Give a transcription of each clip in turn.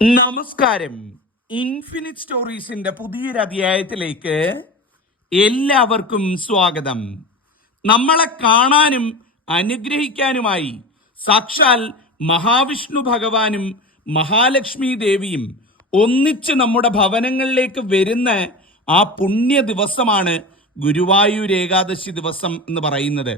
നമസ്കാരം. ഇൻഫിനിറ്റ് സ്റ്റോറീസിന്റെ പുതിയൊരു അധ്യായത്തിലേക്ക് എല്ലാവർക്കും സ്വാഗതം. നമ്മളെ കാണാനും അനുഗ്രഹിക്കാനുമായി സാക്ഷാൽ മഹാവിഷ്ണു ഭഗവാനും മഹാലക്ഷ്മി ദേവിയും ഒന്നിച്ച് നമ്മുടെ ഭവനങ്ങളിലേക്ക് വരുന്ന ആ പുണ്യ ദിവസമാണ് ഗുരുവായൂർ ഏകാദശി ദിവസം എന്ന് പറയുന്നത്.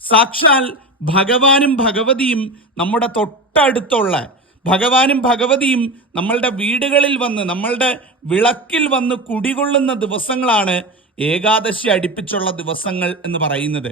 സാക്ഷാൽ ഭഗവാനും ഭഗവതിയും നമ്മുടെ തൊട്ടടുത്തുള്ള ഭഗവാനും ഭഗവതിയും നമ്മളുടെ വീടുകളിൽ വന്ന് നമ്മളുടെ വിളക്കിൽ വന്ന് കുടികൊള്ളുന്ന ദിവസങ്ങളാണ് ഏകാദശി അടുപ്പിച്ചുള്ള ദിവസങ്ങൾ എന്ന് പറയുന്നത്.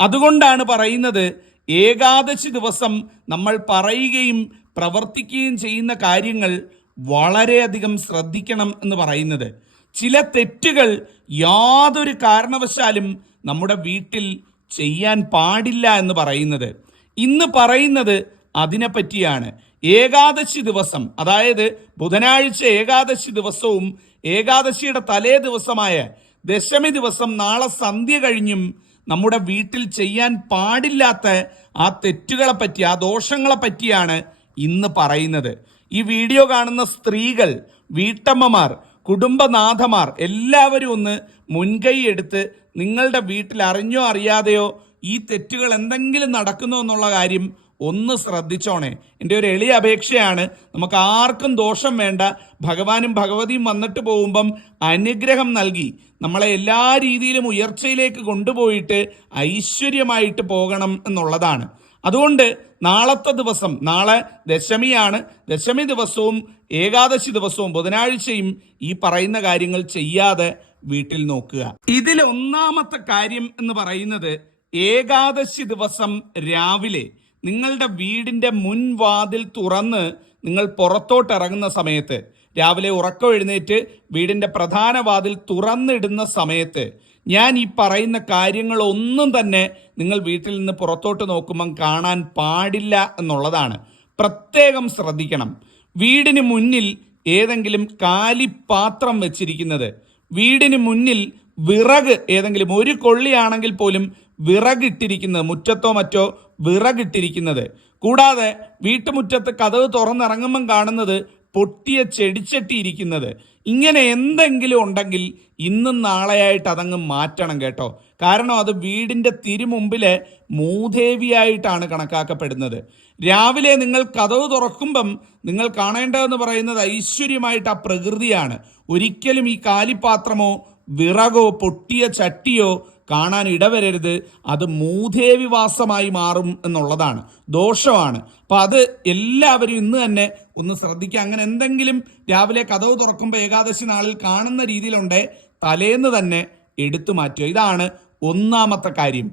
അതുകൊണ്ടാണ് പറയുന്നത് ഏകാദശി ദിവസം നമ്മൾ പറയുകയും പ്രവർത്തിക്കുകയും ചെയ്യുന്ന കാര്യങ്ങൾ വളരെയധികം ശ്രദ്ധിക്കണം എന്ന് പറയുന്നത്. ചില തെറ്റുകൾ യാതൊരു കാരണവശാലും നമ്മുടെ വീട്ടിൽ ചെയ്യാൻ പാടില്ല എന്ന് പറയുന്നത്. ഇന്ന് പറയുന്നത് അതിനെപ്പറ്റിയാണ്. ഏകാദശി ദിവസം അതായത് ബുധനാഴ്ച ഏകാദശി ദിവസവും ഏകാദശിയുടെ തലേ ദിവസമായ ദശമി ദിവസം നാളെ സന്ധ്യ കഴിഞ്ഞും നമ്മുടെ വീട്ടിൽ ചെയ്യാൻ പാടില്ലാത്ത ആ തെറ്റുകളെ പറ്റി ആ ദോഷങ്ങളെ പറ്റിയാണ് ഇന്ന് പറയുന്നത്. ഈ വീഡിയോ കാണുന്ന സ്ത്രീകൾ വീട്ടമ്മമാർ കുടുംബനാഥമാർ എല്ലാവരും ഒന്ന് മുൻകൈ എടുത്ത് നിങ്ങളുടെ വീട്ടിൽ അറിഞ്ഞോ അറിയാതെയോ ഈ തെറ്റുകൾ എന്തെങ്കിലും നടക്കുന്നു എന്നുള്ള കാര്യം ഒന്ന് ശ്രദ്ധിച്ചോണേ. എന്റെ ഒരു എളിയ അപേക്ഷയാണ്. നമുക്ക് ആർക്കും ദോഷം വേണ്ട. ഭഗവാനും ഭഗവതിയും വന്നിട്ട് പോകുമ്പം അനുഗ്രഹം നൽകി. നമ്മളെ എല്ലാ രീതിയിലും ഉയർച്ചയിലേക്ക് കൊണ്ടുപോയിട്ട് ഐശ്വര്യമായിട്ട് പോകണം എന്നുള്ളതാണ്. അതുകൊണ്ട് നാളത്തെ ദിവസം നാളെ ദശമിയാണ്. ദശമി ദിവസവും ഏകാദശി ദിവസവും ബുധനാഴ്ചയും ഈ പറയുന്ന കാര്യങ്ങൾ ചെയ്യാതെ വീട്ടിൽ നോക്കുക. ഇതിൽ ഒന്നാമത്തെ കാര്യം എന്ന് പറയുന്നത് ഏകാദശി ദിവസം രാവിലെ നിങ്ങളുടെ വീടിന്റെ മുൻവാതിൽ തുറന്ന് നിങ്ങൾ പുറത്തോട്ട് ഇറങ്ങുന്ന സമയത്ത് രാവിലെ ഉറക്കം എഴുന്നേറ്റ് വീടിന്റെ പ്രധാന വാതിൽ തുറന്നിടുന്ന സമയത്ത് ഞാൻ ഈ പറയുന്ന കാര്യങ്ങളൊന്നും തന്നെ നിങ്ങൾ വീട്ടിൽ നിന്ന് പുറത്തോട്ട് നോക്കുമ്പം കാണാൻ പാടില്ല എന്നുള്ളതാണ്. പ്രത്യേകം ശ്രദ്ധിക്കണം. വീടിന് മുന്നിൽ ഏതെങ്കിലും കാലിപ്പാത്രം വെച്ചിരിക്കുന്നത് വീടിന് മുന്നിൽ വിറക് ഏതെങ്കിലും ഒരു കൊള്ളിയാണെങ്കിൽ പോലും വിറകിട്ടിരിക്കുന്നത് മുറ്റത്തോ മറ്റോ വിറകിട്ടിരിക്കുന്നത്. കൂടാതെ വീട്ടുമുറ്റത്ത് കഥവ് തുറന്നിറങ്ങുമ്പം കാണുന്നത് പൊട്ടിയ ചെടിച്ചട്ടി ഇരിക്കുന്നത് ഇങ്ങനെ എന്തെങ്കിലും ഉണ്ടെങ്കിൽ ഇന്നും നാളെയായിട്ട് അതങ്ങ് മാറ്റണം കേട്ടോ. കാരണം അത് വീടിന്റെ തിരുമുമ്പിലെ മൂദേവിയായിട്ടാണ് കണക്കാക്കപ്പെടുന്നത്. രാവിലെ നിങ്ങൾ കഥവ് തുറക്കുമ്പം നിങ്ങൾ കാണേണ്ടതെന്ന് പറയുന്നത് ഐശ്വര്യമായിട്ട് ആ പ്രകൃതിയാണ്. ഒരിക്കലും ഈ കാലിപ്പാത്രമോ വിറകോ പൊട്ടിയ ചട്ടിയോ കാണാൻ ഇടവരരുത്. അത് മൂധേവിവാസമായി മാറും എന്നുള്ളതാണ്. ദോഷമാണ്. അപ്പം അത് എല്ലാവരും ഇന്ന് തന്നെ ഒന്ന് ശ്രദ്ധിക്കുക. അങ്ങനെ എന്തെങ്കിലും രാവിലെ കഥവ് തുറക്കുമ്പോൾ ഏകാദശി നാളിൽ കാണുന്ന രീതിയിലുണ്ടേ തലേന്ന് തന്നെ എടുത്തു മാറ്റുക. ഇതാണ് ഒന്നാമത്തെ കാര്യം.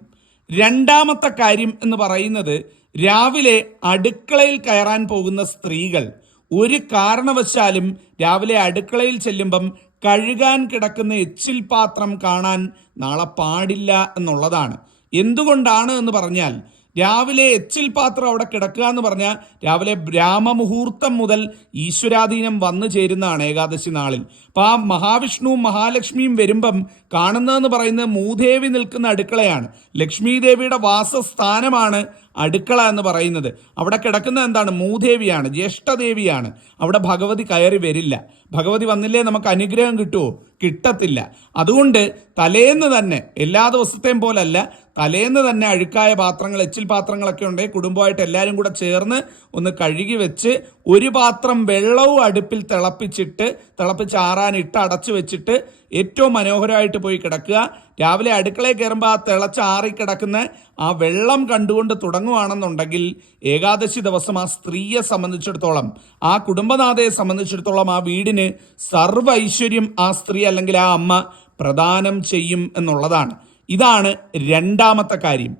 രണ്ടാമത്തെ കാര്യം എന്ന് പറയുന്നത് രാവിലെ അടുക്കളയിൽ കയറാൻ പോകുന്ന സ്ത്രീകൾ ഒരു കാരണവശാലും രാവിലെ അടുക്കളയിൽ ചെല്ലുമ്പം കഴുകാൻ കിടക്കുന്ന എച്ചിൽ പാത്രം കാണാൻ നാളെ പാടില്ല എന്നുള്ളതാണ്. എന്തുകൊണ്ടാണ് എന്ന് പറഞ്ഞാൽ രാവിലെ എച്ചിൽ പാത്രം അവിടെ കിടക്കുക എന്ന് പറഞ്ഞാൽ രാവിലെ ബ്രാഹ്മമുഹൂർത്തം മുതൽ ഈശ്വരാധീനം വന്നു ചേരുന്നതാണ് ഏകാദശി നാളിൽ. അപ്പം ആ മഹാവിഷ്ണുവും മഹാലക്ഷ്മിയും വരുമ്പം കാണുന്നതെന്ന് പറയുന്നത് മൂദേവി നിൽക്കുന്ന അടുക്കളയാണ്. ലക്ഷ്മി ദേവിയുടെ വാസസ്ഥാനമാണ് അടുക്കള എന്ന് പറയുന്നത്. അവിടെ കിടക്കുന്നത് എന്താണ്? മൂദേവിയാണ് ജ്യേഷ്ഠദേവിയാണ്. അവിടെ ഭഗവതി കയറി വരില്ല. ഭഗവതി വന്നില്ലേ നമുക്ക് അനുഗ്രഹം കിട്ടുമോ കിട്ടത്തില്ല. അതുകൊണ്ട് തലേന്ന് തന്നെ എല്ലാ ദിവസത്തെയും പോലല്ല തലേന്ന് തന്നെ അഴുക്കായ പാത്രങ്ങൾ എച്ചിൽ പാത്രങ്ങളൊക്കെ ഉണ്ടെങ്കിൽ കുടുംബമായിട്ട് എല്ലാവരും കൂടെ ചേർന്ന് ഒന്ന് കഴുകി വെച്ച് ഒരു പാത്രം വെള്ളവും അടുപ്പിൽ തിളപ്പിച്ചിട്ട് തിളപ്പിച്ച് ആറാൻ ഇട്ട് അടച്ചു വെച്ചിട്ട് ഏറ്റവും മനോഹരമായിട്ട് പോയി കിടക്കുക. രാവിലെ അടുക്കളയിൽ കയറുമ്പോൾ ആ തിളച്ച് ആറി കിടക്കുന്ന ആ വെള്ളം കണ്ടുകൊണ്ട് തുടങ്ങുവാണെന്നുണ്ടെങ്കിൽ ഏകാദശി ദിവസം ആ സ്ത്രീയെ സംബന്ധിച്ചിടത്തോളം ആ കുടുംബനാഥയെ സംബന്ധിച്ചിടത്തോളം ആ വീടിന് സർവ ഐശ്വര്യം ആ സ്ത്രീ അല്ലെങ്കിൽ ആ അമ്മ പ്രദാനം ചെയ്യും എന്നുള്ളതാണ്. ഇതാണ് രണ്ടാമത്തെ കാര്യം.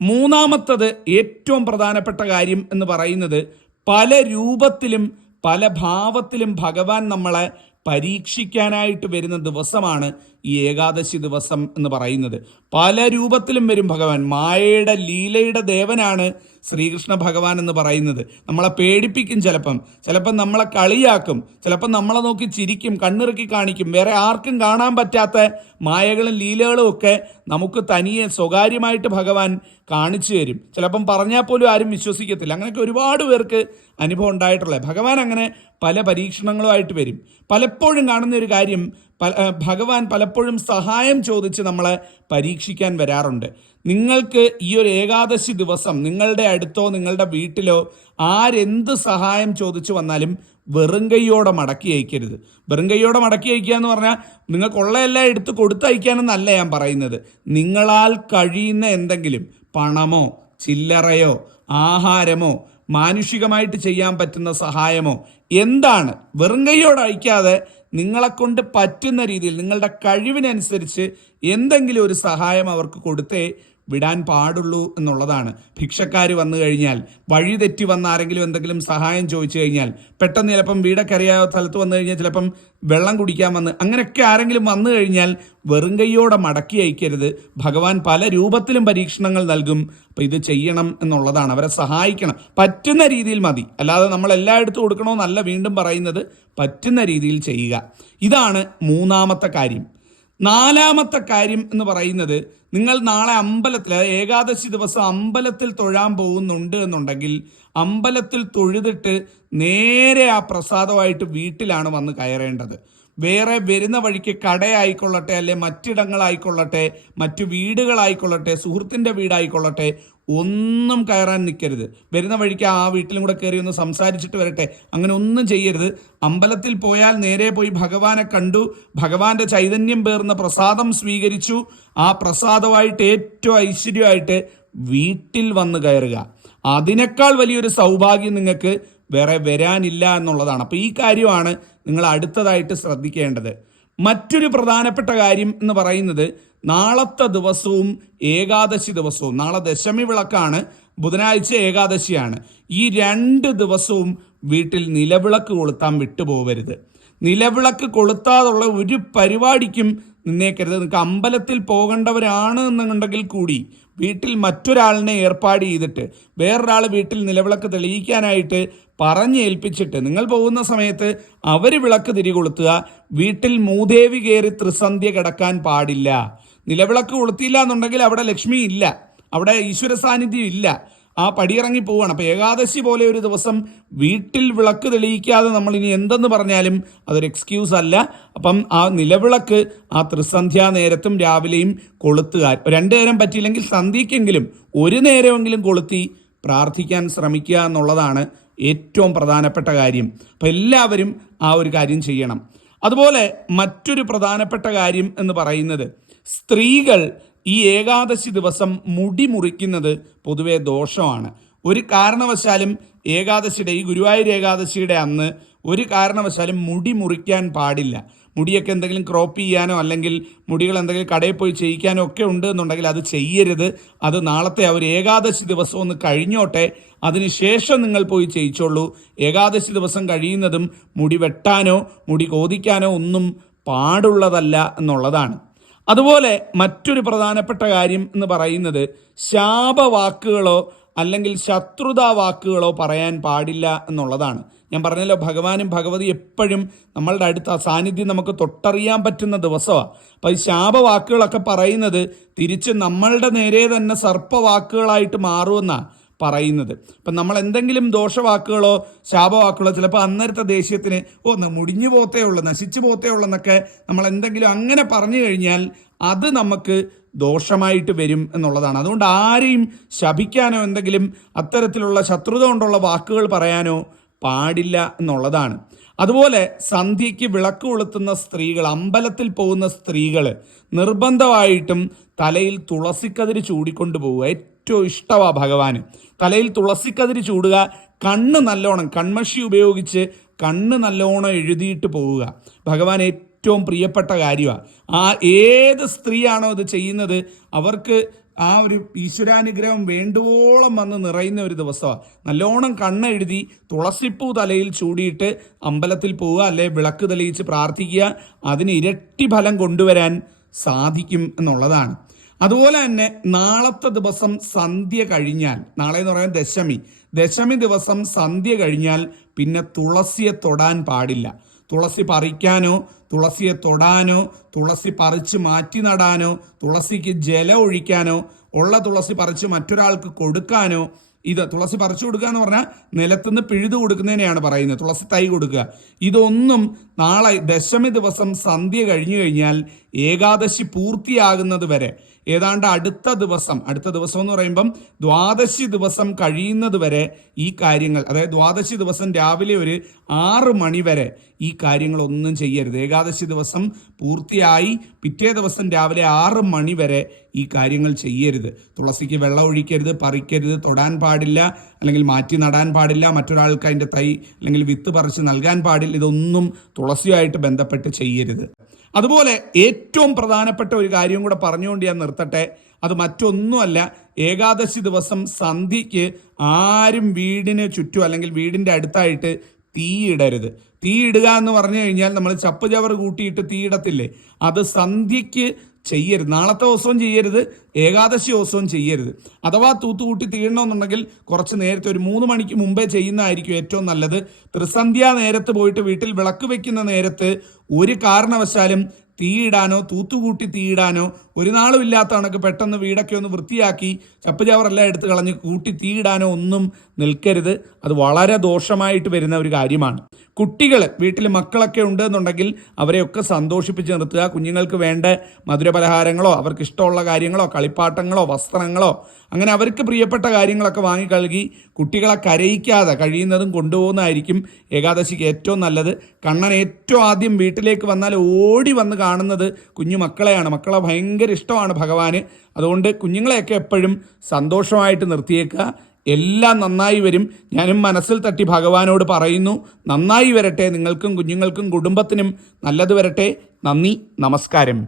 മൂന്നാമത്തത് ഏറ്റവും പ്രധാനപ്പെട്ട കാര്യം എന്ന് പറയുന്നത് പല രൂപത്തിലും പല ഭാവത്തിലും ഭഗവാൻ നമ്മളെ പരീക്ഷിക്കാനായിട്ട് വരുന്ന ദിവസമാണ് ഈ ഏകാദശി ദിവസം എന്ന് പറയുന്നത്. പല രൂപത്തിലും വരും ഭഗവാൻ. മായയുടെ ലീലയുടെ ദേവനാണ് ശ്രീകൃഷ്ണ ഭഗവാൻ എന്ന് പറയുന്നത്. നമ്മളെ പേടിപ്പിക്കും ചിലപ്പം. ചിലപ്പം നമ്മളെ കളിയാക്കും. ചിലപ്പം നമ്മളെ നോക്കി ചിരിക്കും കണ്ണിറുക്കി കാണിക്കും. വേറെ ആർക്കും കാണാൻ പറ്റാത്ത മായകളും ലീലകളും ഒക്കെ നമുക്ക് തനിയെ സ്വകാര്യമായിട്ട് ഭഗവാൻ കാണിച്ചു തരും. ചിലപ്പം പറഞ്ഞാൽ പോലും ആരും വിശ്വസിക്കത്തില്ല. അങ്ങനെയൊക്കെ ഒരുപാട് പേർക്ക് അനുഭവം ഉണ്ടായിട്ടുള്ളത് ഭഗവാൻ അങ്ങനെ പല പരീക്ഷണങ്ങളുമായിട്ട് വരും. പലപ്പോഴും കാണുന്ന ഒരു കാര്യം പല ഭഗവാൻ പലപ്പോഴും സഹായം ചോദിച്ച് നമ്മളെ പരീക്ഷിക്കാൻ വരാറുണ്ട്. നിങ്ങൾക്ക് ഈ ഒരു ഏകാദശി ദിവസം നിങ്ങളുടെ അടുത്തോ നിങ്ങളുടെ വീട്ടിലോ ആരെന്ത് സഹായം ചോദിച്ചു വന്നാലും വെറും കൈയോടെ മടക്കി അയക്കരുത്. വെറും കൈയോടെ മടക്കി അയക്കുക എന്ന് പറഞ്ഞാൽ നിങ്ങൾക്കുള്ളതെല്ലാം എടുത്ത് കൊടുത്തയക്കാനെന്നല്ല ഞാൻ പറയുന്നത്. നിങ്ങളാൽ കഴിയുന്ന എന്തെങ്കിലും പണമോ ചില്ലറയോ ആഹാരമോ മാനുഷികമായിട്ട് ചെയ്യാൻ പറ്റുന്ന സഹായമോ എന്താണ്? വെറും കൈയോടെ അയക്കാതെ നിങ്ങളെ കൊണ്ട് പറ്റുന്ന രീതിയിൽ നിങ്ങളുടെ കഴിവിനനുസരിച്ച് എന്തെങ്കിലും ഒരു സഹായം അവർക്ക് കൊടുത്തേ വിടാൻ പാടുള്ളൂ എന്നുള്ളതാണ്. ഭിക്ഷക്കാർ വന്നു കഴിഞ്ഞാൽ വഴി തെറ്റി വന്ന ആരെങ്കിലും എന്തെങ്കിലും സഹായം ചോദിച്ചു കഴിഞ്ഞാൽ പെട്ടെന്ന് ചിലപ്പം വീടൊക്കെ അറിയാത്ത സ്ഥലത്ത് വന്നു കഴിഞ്ഞാൽ ചിലപ്പം വെള്ളം കുടിക്കാൻ വന്ന് അങ്ങനെയൊക്കെ ആരെങ്കിലും വന്നു കഴിഞ്ഞാൽ വെറും കൈയോടെ മടക്കി അയക്കരുത്. ഭഗവാൻ പല രൂപത്തിലും പരീക്ഷണങ്ങൾ നൽകും. അപ്പം ഇത് ചെയ്യണം എന്നുള്ളതാണ്. അവരെ സഹായിക്കണം. പറ്റുന്ന രീതിയിൽ മതി. അല്ലാതെ നമ്മൾ എല്ലായിടത്തും കൊടുക്കണമെന്നല്ല വീണ്ടും പറയുന്നത് പറ്റുന്ന രീതിയിൽ ചെയ്യുക. ഇതാണ് മൂന്നാമത്തെ കാര്യം. നാലാമത്തെ കാര്യം എന്ന് പറയുന്നത് നിങ്ങൾ നാളെ അമ്പലത്തിൽ അതായത് ഏകാദശി ദിവസം അമ്പലത്തിൽ തൊഴാൻ പോകുന്നുണ്ട് എന്നുണ്ടെങ്കിൽ അമ്പലത്തിൽ തൊഴുതിട്ട് നേരെ ആ പ്രസാദമായിട്ട് വീട്ടിലാണ് വന്ന് കയറേണ്ടത്. വേറെ വരുന്ന വഴിക്ക് കടയായിക്കൊള്ളട്ടെ അല്ലെ മറ്റിടങ്ങളായിക്കൊള്ളട്ടെ മറ്റു വീടുകളായിക്കൊള്ളട്ടെ സുഹൃത്തിന്റെ വീടായിക്കൊള്ളട്ടെ ഒന്നും കയറാൻ നിൽക്കരുത് വരുന്ന വഴിക്ക് ആ വീട്ടിലും കൂടെ കയറി ഒന്ന് സംസാരിച്ചിട്ട് വരട്ടെ. അങ്ങനെ ഒന്നും ചെയ്യരുത്. അമ്പലത്തിൽ പോയാൽ നേരെ പോയി ഭഗവാനെ കണ്ടു. ഭഗവാന്റെ ചൈതന്യം പേർന്ന പ്രസാദം സ്വീകരിച്ചു. ആ പ്രസാദമായിട്ട് ഏറ്റവും ഐശ്വര്യമായിട്ട് വീട്ടിൽ വന്ന് കയറുക. അതിനേക്കാൾ വലിയൊരു സൗഭാഗ്യം നിങ്ങൾക്ക് വേറെ വരാനില്ല എന്നുള്ളതാണ്. അപ്പോൾ ഈ കാര്യമാണ് നിങ്ങൾ അടുത്തതായിട്ട് ശ്രദ്ധിക്കേണ്ടത്. മറ്റൊരു പ്രധാനപ്പെട്ട കാര്യം എന്ന് പറയുന്നത് നാളത്തെ ദിവസവും ഏകാദശി ദിവസവും നാളെ ദശമി വിളക്കാണ് ബുധനാഴ്ച ഏകാദശിയാണ്. ഈ രണ്ട് ദിവസവും വീട്ടിൽ നിലവിളക്ക് കൊളുത്താൻ വിട്ടുപോകരുത് നിലവിളക്ക് കൊളുത്താതുള്ള ഒരു പരിപാടിക്കും നിന്നേക്കരുത്. നിങ്ങൾക്ക് അമ്പലത്തിൽ പോകേണ്ടവരാണ് എന്നുണ്ടെങ്കിൽ കൂടി വീട്ടിൽ മറ്റൊരാളിനെ ഏർപ്പാട് ചെയ്തിട്ട് വേറൊരാൾ വീട്ടിൽ നിലവിളക്ക് തെളിയിക്കാനായിട്ട് പറഞ്ഞേൽപ്പിച്ചിട്ട് നിങ്ങൾ പോകുന്ന സമയത്ത് അവർ വിളക്ക് തിരികൊളുത്തുക വീട്ടിൽ മൂദേവി കയറി ത്രിസന്ധ്യ കിടക്കാൻ പാടില്ല. നിലവിളക്ക് കൊളുത്തിയില്ല എന്നുണ്ടെങ്കിൽ അവിടെ ലക്ഷ്മി ഇല്ല. അവിടെ ഈശ്വര സാന്നിധ്യം ഇല്ല. ആ പടിയിറങ്ങി പോവുകയാണ് അപ്പോൾ ഏകാദശി പോലെ ഒരു ദിവസം വീട്ടിൽ വിളക്ക് തെളിയിക്കാതെ നമ്മൾ ഇനി എന്തെന്ന് പറഞ്ഞാലും അതൊരു എക്സ്ക്യൂസ് അല്ല. അപ്പം ആ നിലവിളക്ക് ആ ത്രിസന്ധ്യാ നേരത്തും രാവിലെയും കൊളുത്തുക. രണ്ടു നേരം പറ്റിയില്ലെങ്കിൽ സന്ധ്യയ്ക്കെങ്കിലും ഒരു നേരമെങ്കിലും കൊളുത്തി പ്രാർത്ഥിക്കാൻ ശ്രമിക്കുക എന്നുള്ളതാണ് ഏറ്റവും പ്രധാനപ്പെട്ട കാര്യം. അപ്പം എല്ലാവരും ആ ഒരു കാര്യം ചെയ്യണം. അതുപോലെ മറ്റൊരു പ്രധാനപ്പെട്ട കാര്യം എന്ന് പറയുന്നത് സ്ത്രീകൾ ഈ ഏകാദശി ദിവസം മുടി മുറിക്കുന്നത് പൊതുവെ ദോഷമാണ്. ഒരു കാരണവശാലും ഏകാദശിയുടെ ഈ ഗുരുവായൂർ ഏകാദശിയുടെ അന്ന് ഒരു കാരണവശാലും മുടി മുറിക്കാൻ പാടില്ല. മുടിയൊക്കെ എന്തെങ്കിലും ക്രോപ്പ് ചെയ്യാനോ അല്ലെങ്കിൽ മുടികൾ എന്തെങ്കിലും കടയിൽ പോയി ചെയ്യിക്കാനോ ഒക്കെ ഉണ്ട് എന്നുണ്ടെങ്കിൽ അത് ചെയ്യരുത്. അത് നാളത്തെ അവർ ഏകാദശി ദിവസം ഒന്ന് കഴിഞ്ഞോട്ടെ അതിനുശേഷം നിങ്ങൾ പോയി ചെയ്യിച്ചോളൂ. ഏകാദശി ദിവസം കഴിയുന്നതും മുടി വെട്ടാനോ മുടി കോതിക്കാനോ ഒന്നും പാടുള്ളതല്ല എന്നുള്ളതാണ്. അതുപോലെ മറ്റൊരു പ്രധാനപ്പെട്ട കാര്യം എന്ന് പറയുന്നത് ശാപവാക്കുകളോ അല്ലെങ്കിൽ ശത്രുതാ വാക്കുകളോ പറയാൻ പാടില്ല എന്നുള്ളതാണ്. ഞാൻ പറഞ്ഞല്ലോ ഭഗവാനും ഭഗവതി എപ്പോഴും നമ്മളുടെ അടുത്ത സാന്നിധ്യം നമുക്ക് തൊട്ടറിയാൻ പറ്റുന്ന ദിവസമാണ് അപ്പോൾ ഈ ശാപവാക്കുകളൊക്കെ പറയുന്നത് തിരിച്ച് നമ്മളുടെ നേരെ തന്നെ സർപ്പവാക്കുകളായിട്ട് മാറുമെന്നാണ് പറയുന്നത്. ഇപ്പം നമ്മൾ എന്തെങ്കിലും ദോഷവാക്കുകളോ ശാപവാക്കുകളോ ചിലപ്പോൾ അന്നേരത്തെ ദേഷ്യത്തിന് ഓ മുടിഞ്ഞു പോത്തേ ഉള്ളൂ നശിച്ചു പോത്തേ ഉള്ളൂ എന്നൊക്കെ നമ്മൾ എന്തെങ്കിലും അങ്ങനെ പറഞ്ഞു കഴിഞ്ഞാൽ അത് നമുക്ക് ദോഷമായിട്ട് വരും എന്നുള്ളതാണ്. അതുകൊണ്ട് ആരെയും ശപിക്കാനോ എന്തെങ്കിലും അത്തരത്തിലുള്ള ശത്രുത കൊണ്ടുള്ള വാക്കുകൾ പറയാനോ പാടില്ല എന്നുള്ളതാണ്. അതുപോലെ സന്ധ്യയ്ക്ക് വിളക്ക് കൊളുത്തുന്ന സ്ത്രീകൾ അമ്പലത്തിൽ പോകുന്ന സ്ത്രീകൾ നിർബന്ധമായിട്ടും തലയിൽ തുളസിക്കതിര് ചൂടിക്കൊണ്ടു പോവുക. ഏറ്റവും ഇഷ്ടമാ ഭഗവാന്. തലയിൽ തുളസിക്കതിരി ചൂടുക കണ്ണ് നല്ലോണം കൺമഷി ഉപയോഗിച്ച് കണ്ണ് നല്ലോണം എഴുതിയിട്ട് പോവുക. ഭഗവാൻ ഏറ്റവും പ്രിയപ്പെട്ട കാര്യമാണ് ആ ഏത് സ്ത്രീയാണോ ഇത് ചെയ്യുന്നത് അവർക്ക് ആ ഒരു ഈശ്വരാനുഗ്രഹം വേണ്ടുവോളം വന്ന് നിറയുന്ന ഒരു ദിവസമാണ് നല്ലോണം കണ്ണെഴുതി തുളസിപ്പൂ തലയിൽ ചൂടിയിട്ട് അമ്പലത്തിൽ പോവുക അല്ലെ വിളക്ക് തെളിയിച്ച് പ്രാർത്ഥിക്കുക അതിന് ഇരട്ടി ഫലം കൊണ്ടുവരാൻ സാധിക്കും എന്നുള്ളതാണ്. അതുപോലെ തന്നെ നാളത്തെ ദിവസം സന്ധ്യ കഴിഞ്ഞാൽ നാളെ എന്ന് പറയാൻ ദശമി. ദശമി ദിവസം സന്ധ്യ കഴിഞ്ഞാൽ പിന്നെ തുളസിയെ തൊടാൻ പാടില്ല. തുളസി പറിക്കാനോ തുളസിയെ തൊടാനോ തുളസി പറിച്ച് മാറ്റി നടാനോ തുളസിക്ക് ജലം ഒഴിക്കാനോ ഉള്ള തുളസി പറിച്ച് മറ്റൊരാൾക്ക് കൊടുക്കാനോ ഇത് തുളസി പറിച്ചു കൊടുക്കുക എന്ന് പറഞ്ഞാൽ നിലത്തുനിന്ന് പിഴുതു കൊടുക്കുന്നതിനെയാണ് പറയുന്നത്. തുളസി തൈ കൊടുക്കുക. ഇതൊന്നും നാളെ ദശമി ദിവസം സന്ധ്യ കഴിഞ്ഞു കഴിഞ്ഞാൽ ഏകാദശി പൂർത്തിയാകുന്നത് വരെ ഏതാണ്ട് അടുത്ത ദിവസം അടുത്ത ദിവസം എന്ന് പറയുമ്പം ദ്വാദശി ദിവസം കഴിയുന്നത് വരെ ഈ കാര്യങ്ങൾ അതായത് ദ്വാദശി ദിവസം രാവിലെ ഒരു ആറ് മണി വരെ ഈ കാര്യങ്ങളൊന്നും ചെയ്യരുത്. ഏകാദശി ദിവസം പൂർത്തിയായി പിറ്റേ ദിവസം രാവിലെ ആറ് മണി വരെ ഈ കാര്യങ്ങൾ ചെയ്യരുത്. തുളസിക്ക് വെള്ളം ഒഴിക്കരുത് പറിക്കരുത് തൊടാൻ പാടില്ല അല്ലെങ്കിൽ മാറ്റി നടാൻ പാടില്ല മറ്റൊരാൾക്ക് അതിന്റെ തൈ അല്ലെങ്കിൽ വിത്ത് പറിച്ച് നൽകാൻ പാടില്ല ഇതൊന്നും തുളസിയുമായിട്ട് ബന്ധപ്പെട്ട് ചെയ്യരുത്. അതുപോലെ ഏറ്റവും പ്രധാനപ്പെട്ട ഒരു കാര്യം കൂടെ പറഞ്ഞുകൊണ്ട് ഞാൻ നിർത്തട്ടെ. അത് മറ്റൊന്നുമല്ല ഏകാദശി ദിവസം സന്ധ്യയ്ക്ക് ആരും വീടിന് ചുറ്റും അല്ലെങ്കിൽ വീടിന്റെ അടുത്തായിട്ട് തീയിടരുത് തീയിടുക എന്ന് പറഞ്ഞു കഴിഞ്ഞാൽ നമ്മൾ ചപ്പ് ചവർ കൂട്ടിയിട്ട് തീയിടത്തില്ലേ അത് സന്ധ്യയ്ക്ക് ചെയ്യരുത്. നാളത്തെ ദിവസവും ചെയ്യരുത്. ഏകാദശി ദിവസവും ചെയ്യരുത്. അഥവാ തൂത്തുകൂട്ടി തീഴണമെന്നുണ്ടെങ്കിൽ കുറച്ച് നേരത്തെ ഒരു മൂന്ന് മണിക്ക് മുമ്പേ ചെയ്യുന്നതായിരിക്കും ഏറ്റവും നല്ലത്. ത്രിസന്ധ്യാ നേരത്ത് പോയിട്ട് വീട്ടിൽ വിളക്ക് വെക്കുന്ന നേരത്ത് ഒരു കാരണവശാലും തീയിടാനോ തൂത്തുകൂട്ടി തീയിടാനോ ഒരു നാളും ഇല്ലാത്ത കണക്ക് പെട്ടെന്ന് വീടൊക്കെ ഒന്ന് വൃത്തിയാക്കി ചപ്പ് ചവറെല്ലാം എടുത്ത് കളഞ്ഞ് കൂട്ടി തീയിടാനോ ഒന്നും നിൽക്കരുത്. അത് വളരെ ദോഷമായിട്ട് വരുന്ന ഒരു കാര്യമാണ്. കുട്ടികൾ വീട്ടിൽ മക്കളൊക്കെ ഉണ്ട് എന്നുണ്ടെങ്കിൽ അവരെയൊക്കെ സന്തോഷിപ്പിച്ച് നിർത്തുക. കുഞ്ഞുങ്ങൾക്ക് വേണ്ട മധുരപലഹാരങ്ങളോ അവർക്ക് ഇഷ്ടമുള്ള കാര്യങ്ങളോ കളിപ്പാട്ടങ്ങളോ വസ്ത്രങ്ങളോ അങ്ങനെ അവർക്ക് പ്രിയപ്പെട്ട കാര്യങ്ങളൊക്കെ വാങ്ങി കഴുകി കുട്ടികളെ കരയിക്കാതെ കഴിയുന്നതും കൊണ്ടുപോകുന്നതായിരിക്കും ഏകാദശിക്ക് ഏറ്റവും നല്ലത്. കണ്ണൻ ഏറ്റവും ആദ്യം വീട്ടിലേക്ക് വന്നാൽ ഓടി വന്ന് കാണുന്നത് കുഞ്ഞു മക്കളെയാണ് മക്കളെ ഭയങ്കര ഇഷ്ടമാണ് ഭഗവാന്. അതുകൊണ്ട് കുഞ്ഞുങ്ങളെയൊക്കെ എപ്പോഴും സന്തോഷമായിട്ട് നിർത്തിയേക്കുക. എല്ലാം നന്നായി വരും. ഞാനും മനസ്സിൽ തട്ടി ഭഗവാനോട് പറയുന്നു നന്നായി വരട്ടെ. നിങ്ങൾക്കും കുഞ്ഞുങ്ങൾക്കും കുടുംബത്തിനും നല്ലത് വരട്ടെ. നന്ദി. നമസ്കാരം.